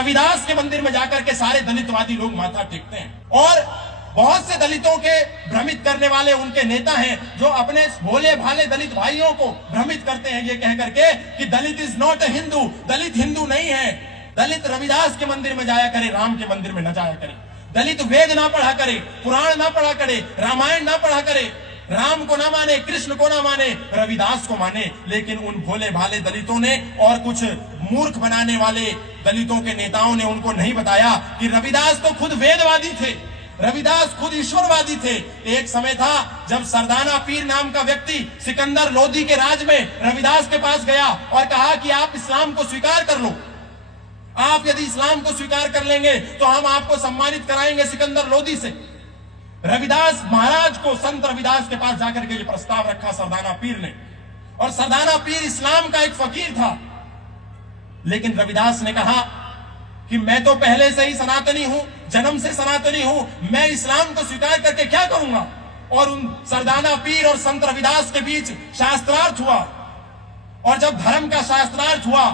रविदास के मंदिर में जाकर के सारे दलितवादी लोग माथा टेकते हैं। और बहुत से दलितों के भ्रमित करने वाले उनके नेता हैं जो अपने भोले भाले दलित भाइयों को भ्रमित करते हैं ये कह करके कि दलित इज नॉट अ हिंदू, दलित हिंदू नहीं है। दलित रविदास के मंदिर में जाया करे, राम के मंदिर में न जाया करे। दलित वेद ना पढ़ा करे, पुराण ना पढ़ा करे, रामायण ना पढ़ा करे, राम को ना माने, कृष्ण को ना माने, रविदास को माने। लेकिन उन भोले भाले दलितों ने और कुछ मूर्ख बनाने वाले दलितों के नेताओं ने उनको नहीं बताया कि रविदास तो खुद वेदवादी थे, रविदास खुद ईश्वरवादी थे। एक समय था जब सरदाना पीर नाम का व्यक्ति सिकंदर लोदी के राज में रविदास के पास गया और कहा कि आप इस्लाम को स्वीकार कर लो, आप यदि इस्लाम को स्वीकार कर लेंगे तो हम आपको सम्मानित कराएंगे सिकंदर लोदी से। रविदास महाराज को, संत रविदास के पास जाकर के ये प्रस्ताव रखा सरदाना पीर ने। और सरदाना पीर इस्लाम का एक फकीर था, लेकिन रविदास ने कहा कि मैं तो पहले से ही सनातनी हूं, जन्म से सनातनी हूं, मैं इस्लाम को स्वीकार करके क्या करूंगा। और उन सरदाना पीर और संत रविदास के बीच शास्त्रार्थ हुआ। और जब धर्म का शास्त्रार्थ हुआ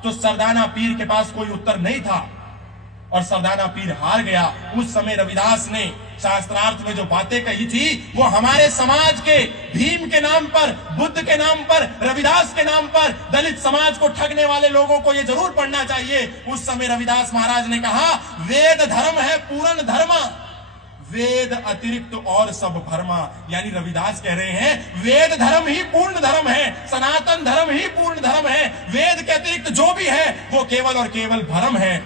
तो सरदाना पीर के पास कोई उत्तर नहीं था और सरदाना पीर हार गया। उस समय रविदास ने शास्त्रार्थ में जो बातें कही थी वो हमारे समाज के, भीम के नाम पर, बुद्ध के नाम पर, रविदास के नाम पर दलित समाज को ठगने वाले लोगों को ये जरूर पढ़ना चाहिए। उस समय रविदास महाराज ने कहा, वेद धर्म है पूर्ण धर्मा, वेद अतिरिक्त और सब भरमा। यानी रविदास कह रहे हैं वेद धर्म ही पूर्ण धर्म है, सनातन धर्म ही पूर्ण धर्म है, वेद के अतिरिक्त जो भी है वो केवल और केवल भ्रम है,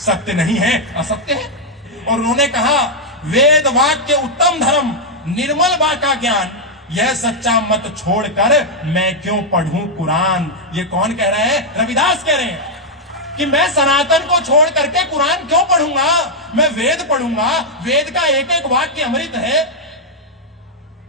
सत्य नहीं है, असत्य है। और उन्होंने कहा वेद वाक्य उत्तम धर्म, निर्मल वाका ज्ञान, यह सच्चा मत छोड़कर मैं क्यों पढ़ूं कुरान। ये कौन कह रहा है? रविदास कह रहे हैं कि मैं सनातन को छोड़ करके कुरान क्यों पढ़ूंगा, मैं वेद पढ़ूंगा, वेद का एक एक वाक्य अमृत है।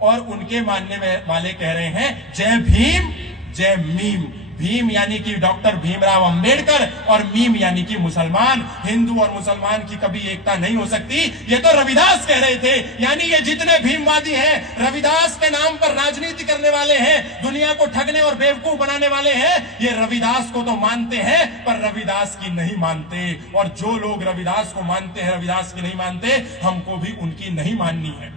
और उनके मानने वाले कह रहे हैं जय भीम जय मीम। भीम यानी कि डॉक्टर भीमराव अंबेडकर और मीम यानी कि मुसलमान। हिंदू और मुसलमान की कभी एकता नहीं हो सकती, ये तो रविदास कह रहे थे। यानी ये जितने भीमवादी हैं, रविदास के नाम पर राजनीति करने वाले हैं, दुनिया को ठगने और बेवकूफ बनाने वाले हैं, ये रविदास को तो मानते हैं पर रविदास की नहीं मानते। और जो लोग रविदास को मानते हैं, रविदास की नहीं मानते, हमको भी उनकी नहीं माननी है,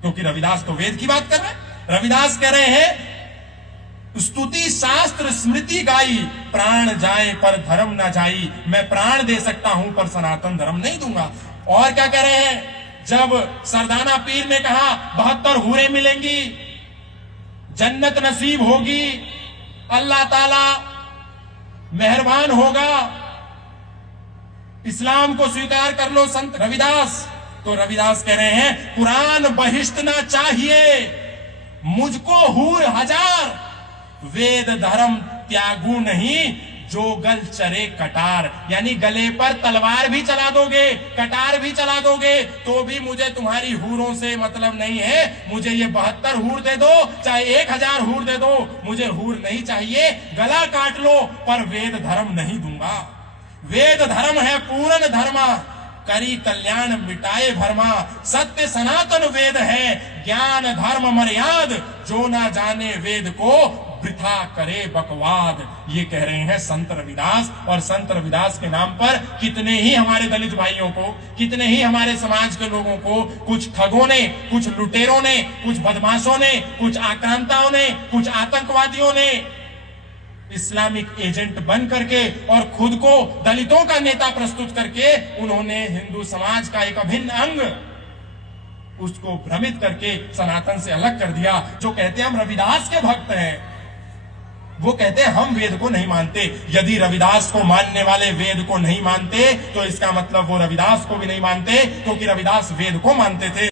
क्योंकि रविदास तो वेद की बात कर रहे हैं। रविदास कह रहे हैं स्तुति शास्त्र स्मृति गाई, प्राण जाए पर धर्म ना जाई। मैं प्राण दे सकता हूं पर सनातन धर्म नहीं दूंगा। और क्या कह रहे हैं, जब सरदाना पीर ने कहा 72 हूरें मिलेंगी, जन्नत नसीब होगी, अल्लाह ताला मेहरबान होगा, इस्लाम को स्वीकार कर लो संत रविदास, तो रविदास कह रहे हैं कुरान बहिष्ट ना चाहिए, मुझको हूर हजार, वेद धर्म त्यागू नहीं, जो गल चरे कटार। यानी गले पर तलवार भी चला दोगे, कटार भी चला दोगे, तो भी मुझे तुम्हारी हूरों से मतलब नहीं है। मुझे ये 72 हूर दे दो, चाहे 1000 हूर दे दो, मुझे हूर नहीं चाहिए। गला काट लो पर वेद धर्म नहीं दूंगा। वेद धर्म है पूर्ण धर्मा, करी कल्याण मिटाए भरमा, सत्य सनातन वेद है, ज्ञान धर्म मर्याद, जो ना जाने वेद को वृथा करे बकवाद। ये कह रहे हैं संत रविदास। और संत रविदास के नाम पर कितने ही हमारे दलित भाइयों को, कितने ही हमारे समाज के लोगों को कुछ ठगों ने, कुछ लुटेरों ने, कुछ बदमाशों ने, कुछ आक्रांताओं ने, कुछ आतंकवादियों ने इस्लामिक एजेंट बन करके और खुद को दलितों का नेता प्रस्तुत करके उन्होंने हिंदू समाज का एक अभिन्न अंग उसको भ्रमित करके सनातन से अलग कर दिया। जो कहते हैं हम रविदास के भक्त हैं, वो कहते हैं हम वेद को नहीं मानते। यदि रविदास को मानने वाले वेद को नहीं मानते तो इसका मतलब वो रविदास को भी नहीं मानते, क्योंकि रविदास वेद को मानते थे।